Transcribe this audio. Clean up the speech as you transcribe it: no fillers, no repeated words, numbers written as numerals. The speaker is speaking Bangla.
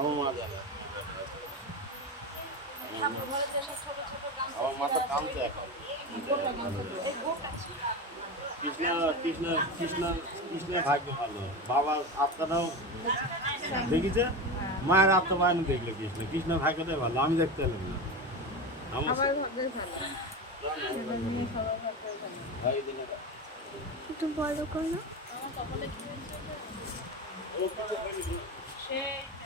আমার মা জানে। আমার মাথা কামছে এখন। কৃষ্ণ কৃষ্ণ কৃষ্ণ কৃষ্ণের ভাগ্য ভালো, বাবার আত্মাটাও দেখিছে, মায়ের আত্মা মায়ের দেখলো কৃষ্ণ, কৃষ্ণের ভাগ্যটাই ভালো, আমি দেখতে পেলাম না। আমার একটু বলো কোনো ভাই